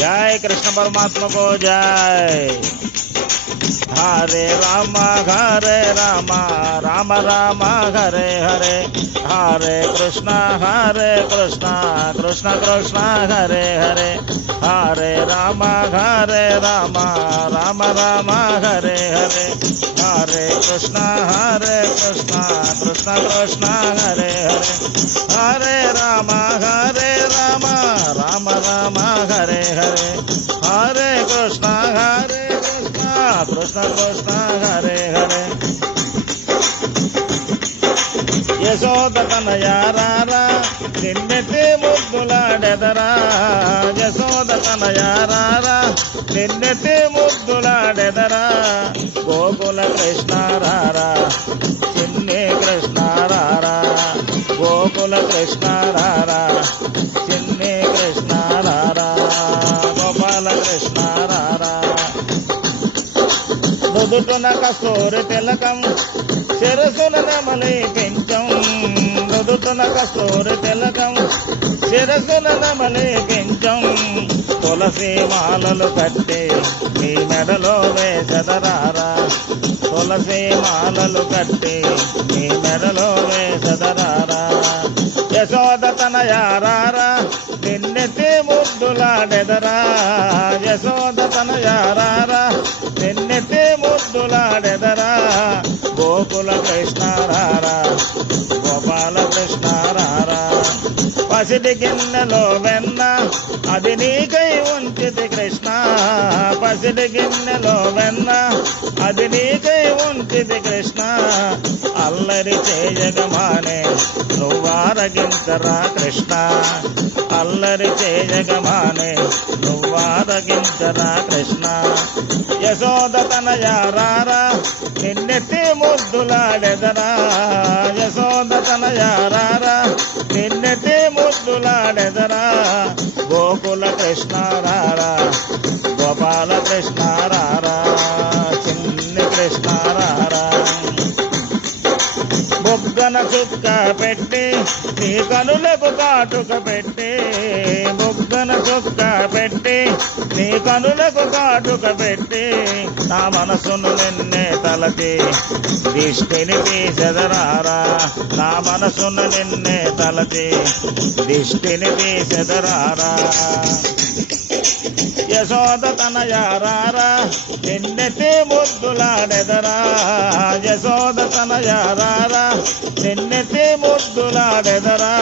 जय कृष्ण परमात्मा को जय। हरे राम राम राम हरे हरे, हरे कृष्ण कृष्ण कृष्ण हरे हरे, हरे राम राम राम हरे हरे, हरे कृष्ण कृष्ण कृष्ण हरे हरे, हरे राम राम हरे हरे, हरे कृष्ण कृष्ण कृष्ण हरे हरे। యశోదతనయా రారా నిన్నెత్తి ముద్దులాడెదరా, యశోదతనయా రారా నిన్నెత్తి ముద్దులాడెదరా, గోకుల కృష్ణ రారా చిన్ని కృష్ణ రారా, గోకుల కృష్ణ రారా చిన్ని కృష్ణ రారా, గోపాల కృష్ణ రారా, నుదుటున కస్తూరి తిలకం శిరసున నమలి పెంచం, నుదుటున కస్తూరి తిలకం శిరసున నమలి పెంచం, తులసి మాలలు కట్టి నీ మెడలో వేసదరారా, తులసి మాలలు కట్టి నీ మెడలో వేసదరారా, యశోదతనయా రారా నిన్నెత్తి ముద్దులాడెదరా, యశోదతనయా రారా నిన్నెత్తి ముద్దులాడెదరా, గోకుల కృష్ణ రారా గోపాల కృష్ణ రారా, పసిడి గిన్నెలో వెన్న అది నీకై ఉంచితి కృష్ణ, పసిడి గిన్నెలో వెన్న అది నీకై ఉంచితి కృష్ణ, అల్లరి చేయగమానే నువ్వారగించరా కృష్ణ, అల్లరి చేయగమానే నువ్వారగించరా కృష్ణ, యశోదతనయా రారా నిన్నెత్తి ముద్దులాడెదరా, యశోదతనయా రారా నిన్నెత్తి ముద్దులాడెదరా, గోకుల కృష్ణ రారా గోపాల కృష్ణ రారా చిన్ని కృష్ణ రారా, బొగ్గన చుక్క పెట్టి నీ కనులకు కాటుక పెట్టి, బొగ్గన చుక్క పెట్టి నీ కనులకు కాటుక పెట్టి, నా మనసును నిన్నే తలచి దిష్టిని తీసెదరారా, నా మనసును నిన్నే తలచి దిష్టిని తీసెదరారా, యశోదతనయా రారా నిన్నెత్తి ముద్దులాడెదరా, యశోదతనయా రారా నిన్నెత్తి ముద్దులాడెదరా,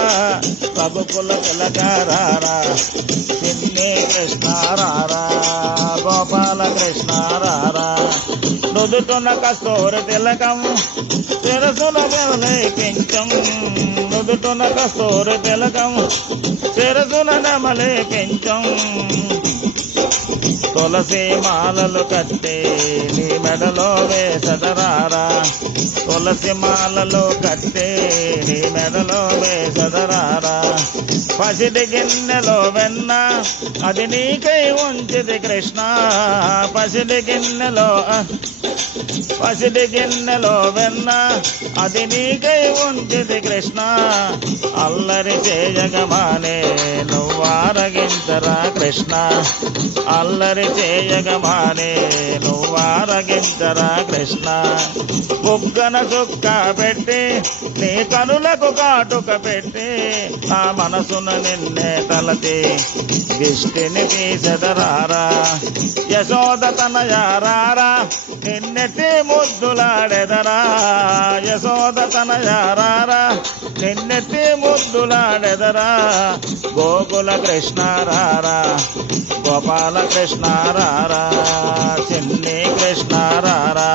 రఘుకుల తిలకారారా చిన్ని కృష్ణ రారా, గోపాల కృష్ణ రారా, నుదుటున కస్తూరి తిలకం శిరసున నమలి పెంచం, నుదుటున కస్తూరి తిలకం శిరసున నమలి పెంచం, తులసి మాలలు కట్టి నీ మెడలో వేసదరారా, తులసి మాలలు కట్టి నీ మెడలో వేసదరారా, పసిడి గిన్నెలో వెన్న అది నీకై ఉంచిది కృష్ణ, పసిడి గిన్నెలో వెన్న అది నీకై ఉంచిది కృష్ణ, అల్లరి చేయగమానే నువ్వారగించరా కృష్ణ, అల్లరి చేయగమానే నువ్వారగించరా కృష్ణ, బుగ్గన చుక్క పెట్టి నీ కనులకు కాటుక పెట్టి, నా మనసును నిన్నే తలచి దిష్టిని తీసెదరారా, యశోదతనయా రారా నిన్నెత్తి ముద్దులాడెదరా, యశోదతనయా రారా నిన్నెత్తి ముద్దులాడెదరా, గోకుల కృష్ణ రారా గోపాల కృష్ణ రారా చిన్ని కృష్ణ రారా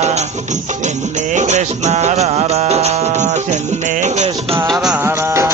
చిన్ని కృష్ణ రారా చిన్ని